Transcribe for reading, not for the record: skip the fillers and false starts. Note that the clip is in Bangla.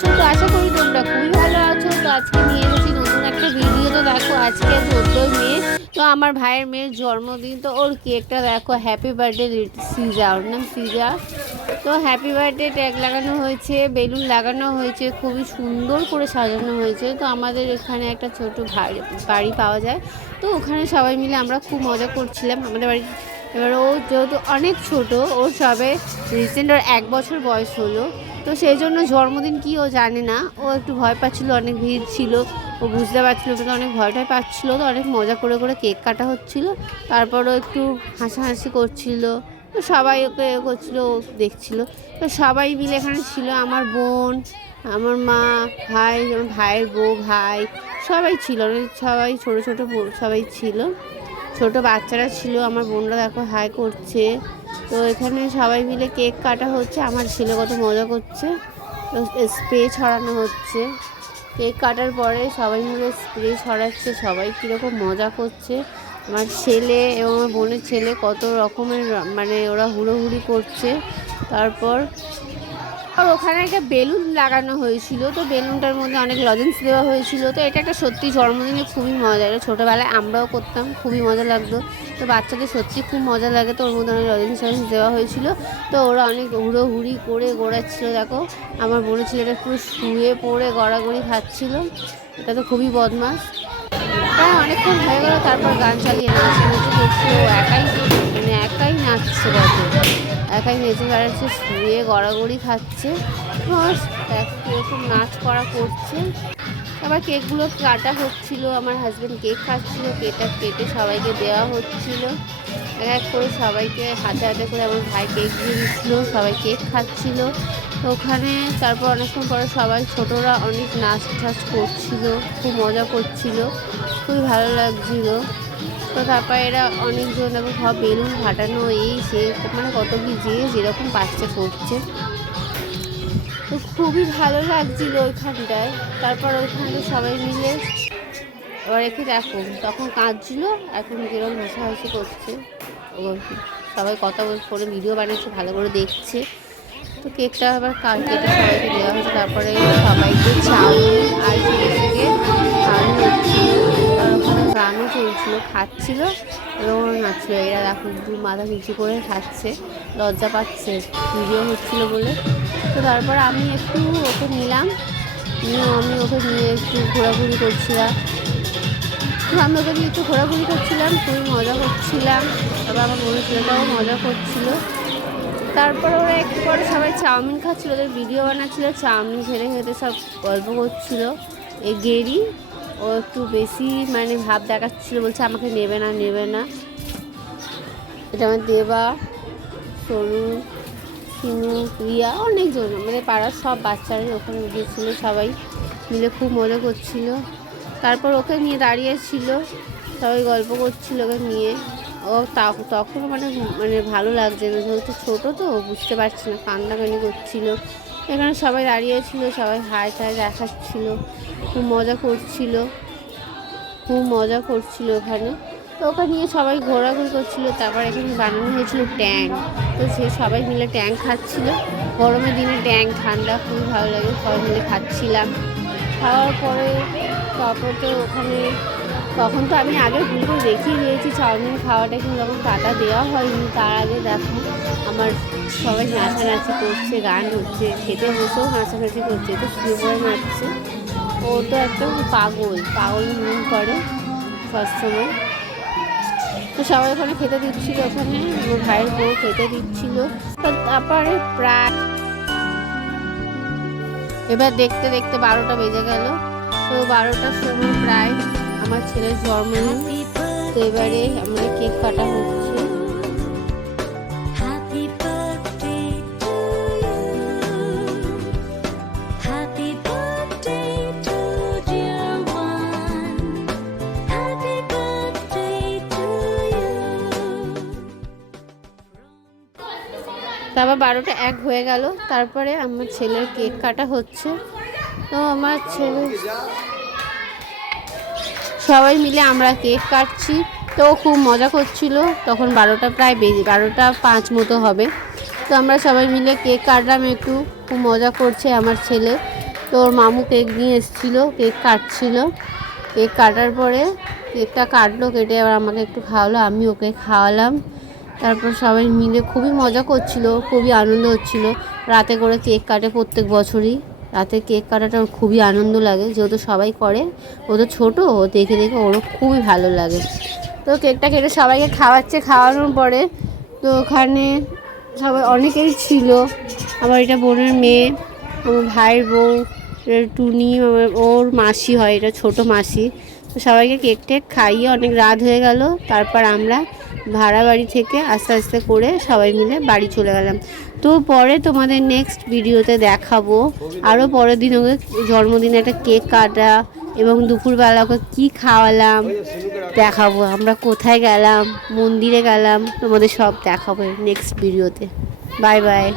আছো? তো আশা করি তোমরা খুবই ভালো আছো। তো আজকে নিয়ে এসেছি নতুন একটা ভিডিও। তো দেখো আজকে 14 মে, তো আমার ভাইয়ের মেয়ের জন্মদিন। তো ওর কেকটা দেখো, হ্যাপি বার্থডে সিজা, ওর নাম সিজা। তো হ্যাপি বার্থডে ট্যাগ লাগানো হয়েছে, বেলুন লাগানো হয়েছে, খুবই সুন্দর করে সাজানো হয়েছে। তো আমাদের এখানে একটা ছোট বাড়ি পাওয়া যায়, তো ওখানে সবাই মিলে আমরা খুব মজা করছিলাম আমাদের বাড়ি। এবার ও যেহেতু অনেক ছোট, ওর সবে রিসেন্ট ওর 1 বছর বয়স হলো, তো সেই জন্য জন্মদিন কি ও জানে না। ও একটু ভয় পাচ্ছিলো, অনেক ভিড় ছিল, ও বুঝতে পারছিলো, কিন্তু অনেক ভয়টাই পাচ্ছিলো। তো অনেক মজা করে করে কেক কাটা হচ্ছিলো, তারপরও একটু হাসাহাসি করছিল। তো সবাই ওকে করছিলো, ও দেখছিলো। তো সবাই মিলে এখানে ছিল, আমার বোন, আমার মা, ভাই, আমার ভাইয়ের বউ, ভাই সবাই ছিল, অনেক সবাই ছোটো ছোটো সবাই ছিল, ছোট বাচ্চারা ছিল। আমার বোনরা দেখো হাই করছে। তো এখানে সবাই মিলে কেক কাটা হচ্ছে, আমার ছেলে কত মজা করছে। তো স্প্রে ছড়ানো হচ্ছে, কেক কাটার পরে সবাই মিলে স্প্রে ছড়াচ্ছে, সবাই কীরকম মজা করছে। আমার ছেলে এবং আমার বোনের ছেলে কত রকমের মানে ওরা হুড়োহুড়ি করছে। তারপর আর ওখানে একটা বেলুন লাগানো হয়েছিল, তো বেলুনটার মধ্যে অনেক লজেন্স দেওয়া হয়েছিল। তো এটা একটা সত্যি জন্মদিনে খুবই মজা, এটা ছোটোবেলায় আমরাও করতাম, খুবই মজা লাগতো। তো বাচ্চাদের সত্যি খুব মজা লাগে। তো ওর মধ্যে অনেক লজেন্স দেওয়া হয়েছিল। তো ওরা অনেক হুড়োহুড়ি করে গড়াচ্ছিল। দেখো আমার বোনের ছেলেটা পুরো শুয়ে পড়ে গড়াগড়ি খাচ্ছিল, এটা তো খুবই বদমাস। প্রায় অনেকক্ষণ হয়ে গেল, তারপর গান চালিয়ে নাচানাচি করছিল। ও একাই নাচছে, কত একাই নেচে বেড়াচ্ছে, শুয়ে গড়াগড়ি খাচ্ছে। এরকম নাচ করা করছে। আবার কেকগুলো কাটা হচ্ছিল, আমার হাজব্যান্ড কেক খাচ্ছিল, কেকটা কেটে সবাইকে দেওয়া হচ্ছিল এক এক করে সবাইকে, হাতে হাতে করে আমার ভাই কেক দিয়ে দিচ্ছিলো, সবাই কেক খাচ্ছিল। তো ওখানে তারপর অনেকক্ষণ পরে সবাই ছোটরা অনেক নাচ টাচ করছিল, খুব মজা করছিল, খুবই ভালো লাগছিল। তো তারপর এরা অনেকজন এবং সব বেলুন ফাটানো, এই সে মানে কত কি যে যেরকম বাচ্চা করছে, তো খুবই ভালো লাগছিল ওইখানটায়। তারপর ওইখানটায় সবাই মিলে এবার একে দেখো, তখন কাঁদছিল, এখন যেরকম হাসাহাসি করছে। ও সবাই কথা করে ভিডিও বানাচ্ছে, ভালো করে দেখছে। তো কেকটা আবার কেটে সবাইকে দেওয়া হয়েছে। তারপরে সবাইকে চাউমিন আর চিকেন খাওয়ানো হচ্ছিল, আর ওখানে গানও চলছিল, খাচ্ছিল এবং নাচছিল। এরা দেখো দু মাথা নিচু করে খাচ্ছে, লজ্জা পাচ্ছে ভিডিও হচ্ছিল বলে। তো তারপর আমি একটু ওকে নিলাম, আমি ওকে নিয়ে একটু ঘোরাঘুরি করছিলাম। তো আমি ওকে নিয়ে একটু ঘোরাঘুরি করছিলাম, খুবই মজা করছিলাম। তারপর আমার বোনের ছেলেটাও মজা করছিল। তারপর ওরা একটু পরে সবাই চাউমিন খাচ্ছিলো, ওদের ভিডিও বানাচ্ছিলো, চাউমিন খেতে খেতে সব গল্প করছিল। এই গেরি ও একটু বেশি মানে ভাব দেখাচ্ছিলো, বলছে আমাকে নেবে না। এটা আমার দেবা, সরু, সিনু, রিয়া, অনেকজন আমাদের পাড়ার সব বাচ্চারাই ওখানে উঠেছিল, সবাই মিলে খুব মজা করছিল। তারপর ওকে নিয়ে দাঁড়িয়েছিল, সবাই গল্প করছিল ওকে নিয়ে। ও তখনও মানে ভালো লাগছে না, যেহেতু ছোটো তো বুঝতে পারছি না, কান্নাকানি করছিল। এখানে সবাই দাঁড়িয়েছিল, সবাই হাই টাই দেখাচ্ছিল, খুব মজা করছিল ওখানে। তো ওখানে নিয়ে সবাই ঘোরাঘুরি করছিল। তারপর এখানে বানানো হয়েছিল ট্যাঙ্ক, তো সে সবাই মিলে ট্যাঙ্ক খাচ্ছিল। গরমের দিনে ট্যাঙ্ক ঠান্ডা, খুবই ভালো লাগে, সবাই মিলে খাচ্ছিলাম। খাওয়ার পরে তারপর তো ওখানে তখন তো আমি আগে ভুল করে দেখিয়ে দিয়েছি চাউমিন খাওয়াটা, কিন্তু যখন কাটা দেওয়া হয়নি তার আগে দেখো আমার সবাই নাচানাচি করছে, গান হচ্ছে, খেতে বসেও নাচানাচি করছে, তো শুয়ে পড়ে নাচছে। ও তো একদম পাগল মন করে সবসময়। তো সবাই ওখানে খেতে দিচ্ছিল, ওখানে আমার ভাইয়ের বউ খেতে দিচ্ছিল। তারপরে প্রায় এবার দেখতে দেখতে 12টা বেজে গেল। তো 12টার সময় প্রায় আমার ছেলের জন্মদিন। তো এবারে আমাদের কেক কাটা হচ্ছে। তারপর 12টা 1 হয়ে গেল, তারপরে আমার ছেলের কেক কাটা হচ্ছে। তো আমার ছেলে সবাই মিলে আমরা কেক কাটছি, তো খুব মজা করছিল। তখন 12টা প্রায় 12টা 5 মতো হবে। তো আমরা সবাই মিলে কেক কাটলাম, একটু খুব মজা করছে আমার ছেলে। তো ওর মামু কেক নিয়ে এসেছিলো, কেক কাটছিল। কেক কাটার পরে কেকটা কাটলো, কেটে আবার আমাকে একটু খাওয়ালো, আমি ওকে খাওয়ালাম। তারপর সবাই মিলে খুবই মজা করছিল, খুবই আনন্দ হচ্ছিল। রাতে করে কেক কাটে প্রত্যেক বছরই, রাতে কেক কাটাটা ওর খুবই আনন্দ লাগে, যেহেতু সবাই করে। ও তো ছোটো, ও দেখে দেখে ওরও খুবই ভালো লাগে। তো কেকটা কেটে সবাইকে খাওয়াচ্ছে। খাওয়ানোর পরে তো ওখানে সবাই অনেকেই ছিল। আমার এটা বোনের মেয়ে, আমার ভাইয়ের বউ, টুনি ওর মাসি হয়, এটা ছোটো মাসি। তো সবাইকে কেক টেক খাইয়ে অনেক রাত হয়ে গেল। তারপর আমরা ভাড়া বাড়ি থেকে আস্তে আস্তে করে সবাই মিলে বাড়ি চলে গেলাম। তো পরে তোমাদের নেক্সট ভিডিওতে দেখাবো আরও পরের দিন ওকে জন্মদিনে একটা কেক কাটা এবং দুপুরবেলা ওকে কী খাওয়ালাম দেখাবো, আমরা কোথায় গেলাম, মন্দিরে গেলাম, তোমাদের সব দেখাবো নেক্সট ভিডিওতে। Bye bye.